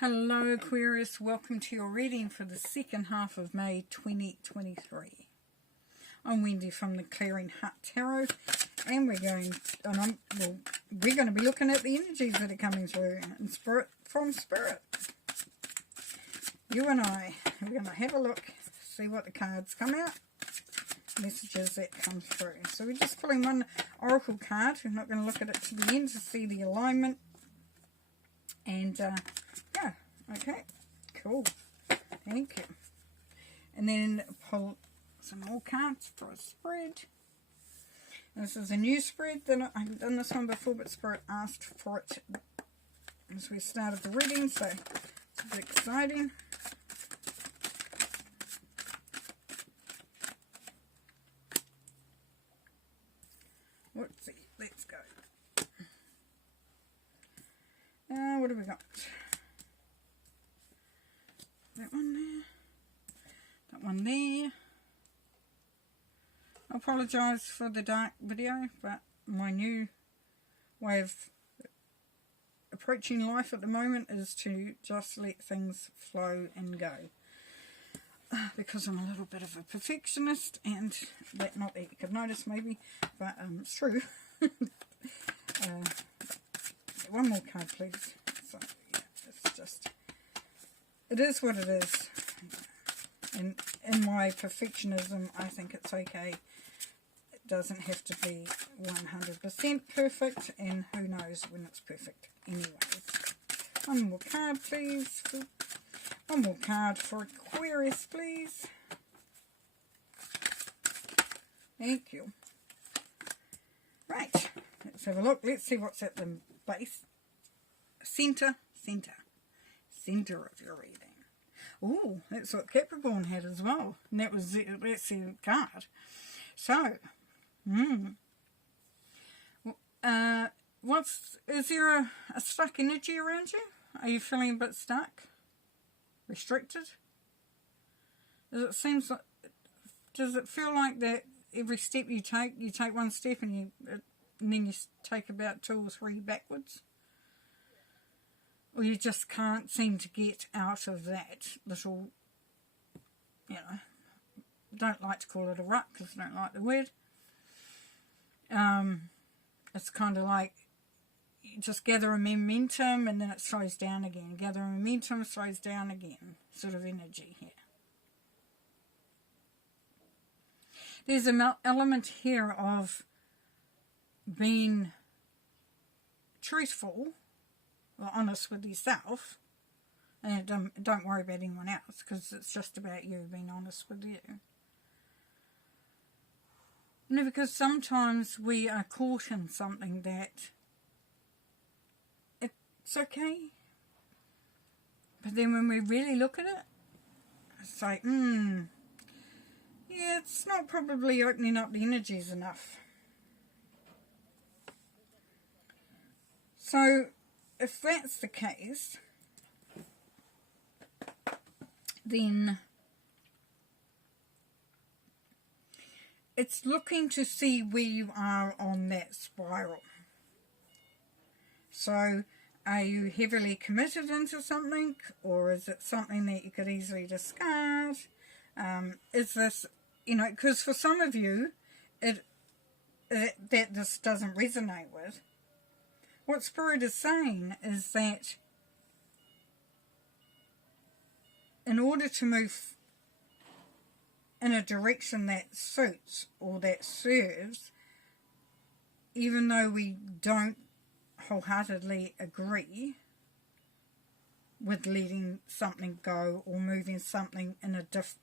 Hello Aquarius, welcome to your reading for the second half of May 2023. I'm Wendy from the Clearing Heart Tarot, and we're going to be looking at the energies that are coming through in spirit, from Spirit. You and I, we're going to have a look, see what the cards come out, messages that come through. So we're just pulling one oracle card. We're not going to look at it to the end to see the alignment. And yeah, okay, cool, thank you. And then pull some more cards for a spread. And this is a new spread. I haven't done this one before, but Spirit asked for it as we started the reading, so it's a bit exciting. Let's see, let's go. What do we got? That one there. That one there. I apologise for the dark video, but my new way of approaching life at the moment is to just let things flow and go. Because I'm a little bit of a perfectionist, and that, not that you could notice maybe, but it's true. One more card, please. So, yeah, it's just, it is what it is. And in my perfectionism, I think it's okay. It doesn't have to be 100% perfect, and who knows when it's perfect anyways. One more card, please. One more card for Aquarius, please. Thank you. Right, let's have a look. Let's see what's at the base. Center of your reading. Oh, that's what Capricorn had as well. And that's the card. So, is there a stuck energy around you? Are you feeling a bit stuck? Restricted? Does it feel like that every step you take one step and then you take about 2 or 3 backwards? Or you just can't seem to get out of that little, don't like to call it a rut because I don't like the word. It's kind of like you just gather a momentum and then it slows down again. Gather a momentum, slows down again, sort of energy here. There's an element here of being truthful or honest with yourself, and don't worry about anyone else, because it's just about you being honest with you. Because sometimes we are caught in something that it's okay, but then when we really look at it, it's like, yeah, it's not probably opening up the energies enough. So, if that's the case, then it's looking to see where you are on that spiral. So, are you heavily committed into something, or is it something that you could easily discard? Is this, because for some of you, that this doesn't resonate with. What Spirit is saying is that in order to move in a direction that suits or that serves, even though we don't wholeheartedly agree with letting something go or moving something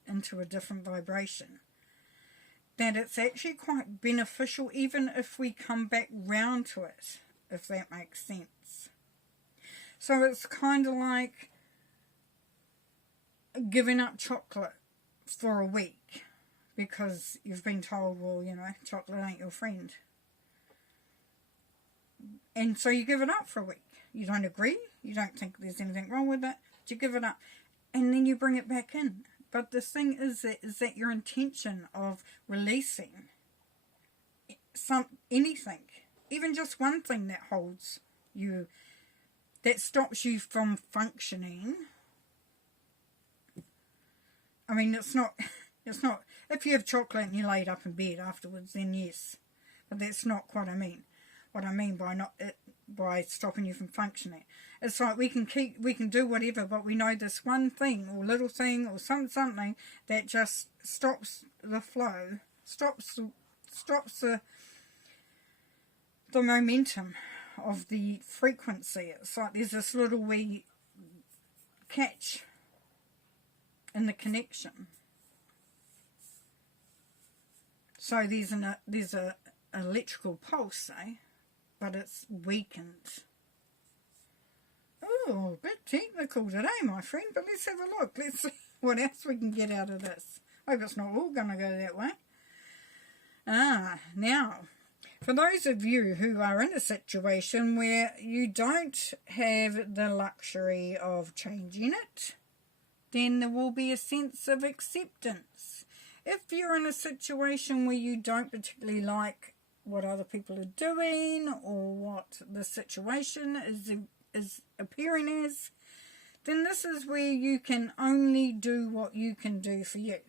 into a different vibration, that it's actually quite beneficial even if we come back round to it, if that makes sense. So it's kind of like giving up chocolate for a week because you've been told, well, chocolate ain't your friend. And so you give it up for a week. You don't agree, you don't think there's anything wrong with it, but you give it up. And then you bring it back in. But the thing is that your intention of releasing anything, even just one thing that holds you, that stops you from functioning. I mean, it's not, if you have chocolate and you're laid up in bed afterwards, then yes. But that's not what I mean. What I mean by stopping you from functioning. It's like we can do whatever, but we know this one thing or little thing or something that just stops the flow, stops the momentum of the frequency. It's like there's this little wee catch in the connection. So there's a electrical pulse, but it's weakened. Oh, a bit technical today, my friend, but let's have a look. Let's see what else we can get out of this. Hope it's not all going to go that way. Now, for those of you who are in a situation where you don't have the luxury of changing it, then there will be a sense of acceptance. If you're in a situation where you don't particularly like what other people are doing or what the situation is appearing as, then this is where you can only do what you can do for you.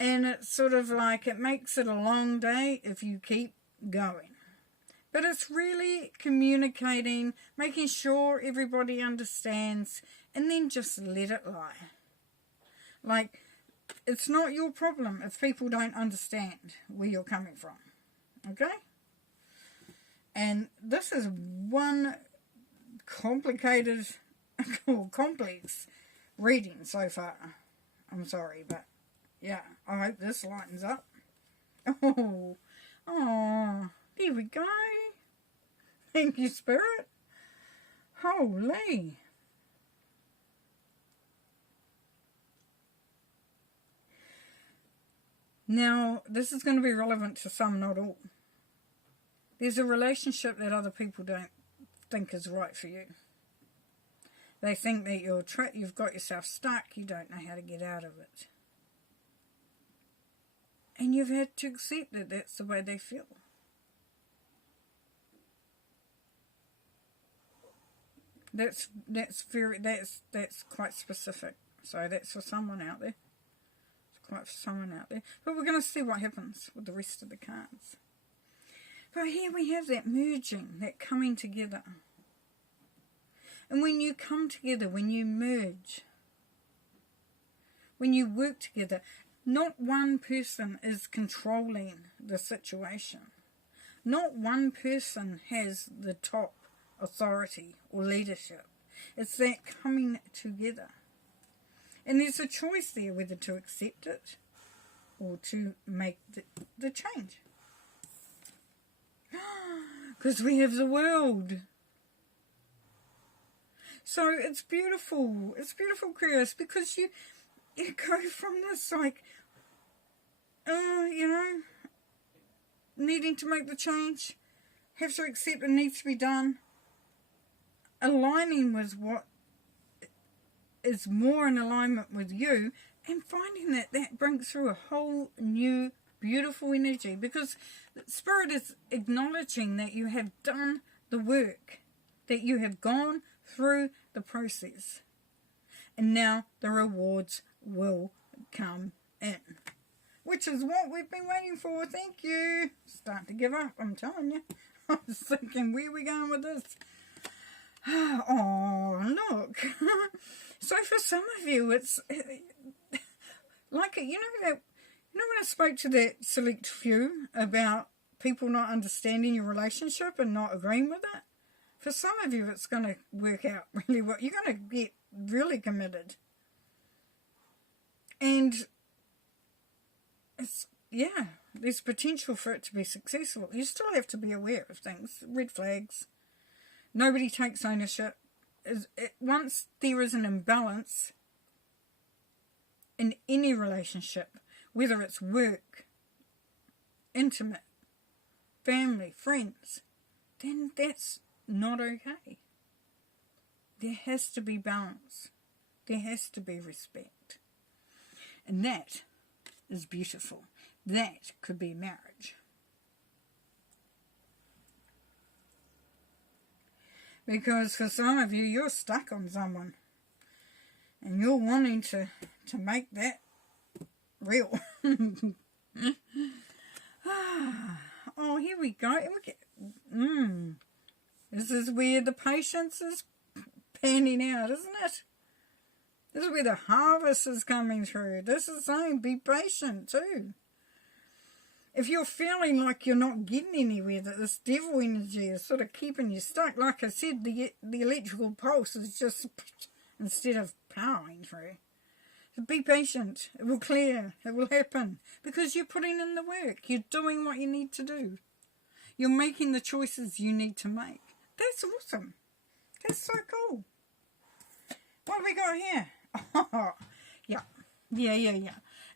And it's sort of like it makes it a long day if you keep going. But it's really communicating, making sure everybody understands, and then just let it lie. Like, it's not your problem if people don't understand where you're coming from. Okay? And this is one complicated or complex reading so far. I'm sorry, but yeah, I hope this lightens up. Oh, there we go. Thank you, Spirit. Holy. Now, this is going to be relevant to some, not all. There's a relationship that other people don't think is right for you. They think that you've got yourself stuck, you don't know how to get out of it. And you've had to accept that that's the way they feel. That's quite specific. So that's for someone out there. Quite for someone out there. But we're going to see what happens with the rest of the cards. But here we have that merging, that coming together. And when you come together, when you merge, when you work together, not one person is controlling the situation. Not one person has the top authority or leadership. It's that coming together. And there's a choice there whether to accept it or to make the change. Because we have the world. So it's beautiful. It's beautiful, Aquarius, because you go from this like, needing to make the change, have to accept it needs to be done, aligning with what is more in alignment with you, and finding that brings through a whole new beautiful energy, because Spirit is acknowledging that you have done the work, that you have gone through the process, and now the rewards will come in, which is what we've been waiting for. Thank you. Starting to give up, I'm telling you. I was thinking, where are we going with this? Oh, look. So for some of you, it's like, when I spoke to that select few about people not understanding your relationship and not agreeing with it, for some of you, it's going to work out really well. You're going to get really committed. And there's potential for it to be successful. You still have to be aware of things, red flags. Nobody takes ownership. Once there is an imbalance in any relationship, whether it's work, intimate, family, friends, then that's not okay. There has to be balance. There has to be respect. And that is beautiful. That could be marriage. Because for some of you, you're stuck on someone. And you're wanting to make that real. Oh, here we go. Look at, this is where the patience is panning out, isn't it? This is where the harvest is coming through. This is saying be patient too. If you're feeling like you're not getting anywhere, that this devil energy is sort of keeping you stuck, like I said, the electrical pulse is just, instead of powering through. So be patient. It will clear. It will happen. Because you're putting in the work. You're doing what you need to do. You're making the choices you need to make. That's awesome. That's so cool. What have we got here? Oh, yeah.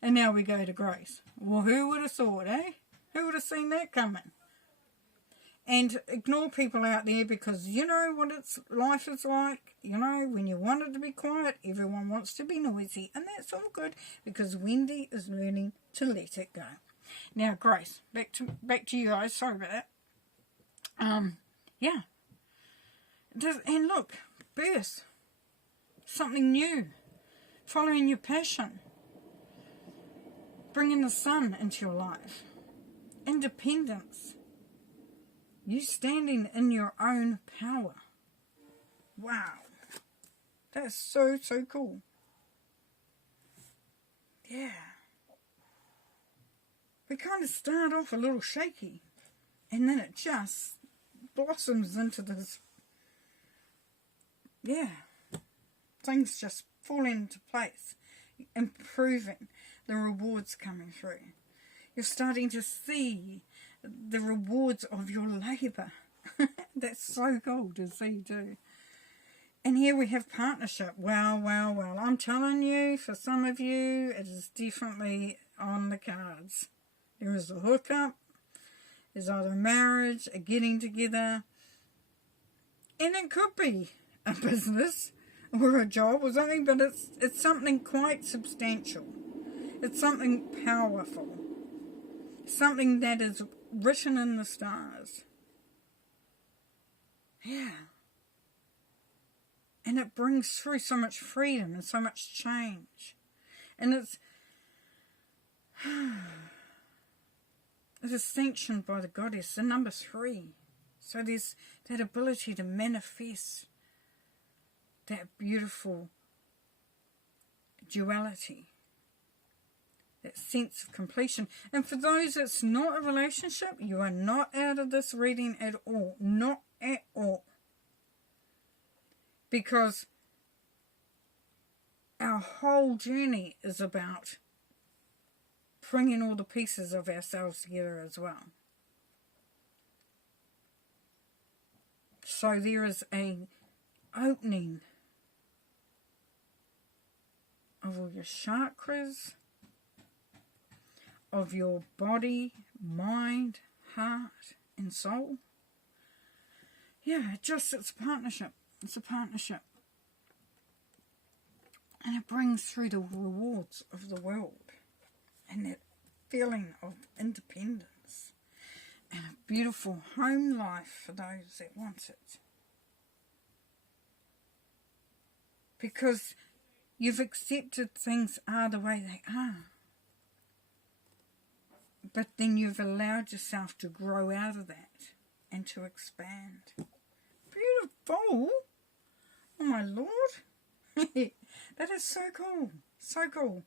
And now we go to Grace. Well, who would have thought, eh? Who would have seen that coming? And ignore people out there, because you know what life is like. You know, when you want it to be quiet, everyone wants to be noisy. And that's all good, because Wendy is learning to let it go. Now, Grace, back to you guys. Sorry about that. Yeah. And look, birth. Something new. Following your passion. Bringing the sun into your life. Independence. You standing in your own power. Wow. That's so cool. Yeah. We kind of start off a little shaky, and then it just blossoms into this. Yeah. Things just fall into place. Improving. The rewards coming through. You're starting to see the rewards of your labour. That's so cool to see too. And here we have partnership. Well. I'm telling you, for some of you, it is definitely on the cards. There is a hookup. There's either a marriage, a getting together. And it could be a business or a job or something, but it's something quite substantial. It's something powerful. Something that is written in the stars. Yeah. And it brings through so much freedom and so much change. And it is sanctioned by the goddess, the number 3. So there's that ability to manifest that beautiful duality. That sense of completion. And for those that's not a relationship, you are not out of this reading at all. Not at all. Because our whole journey is about bringing all the pieces of ourselves together as well. So there is a opening of all your chakras, of your body, mind, heart, and soul. Yeah, it's a partnership. It's a partnership. And it brings through the rewards of the world. And that feeling of independence. And a beautiful home life for those that want it. Because you've accepted things are the way they are. But then you've allowed yourself to grow out of that and to expand. Beautiful. Oh my Lord. That is so cool. So cool.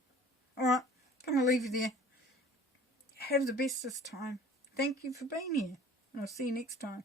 Alright, I'm going to leave you there. Have the best this time. Thank you for being here. And I'll see you next time.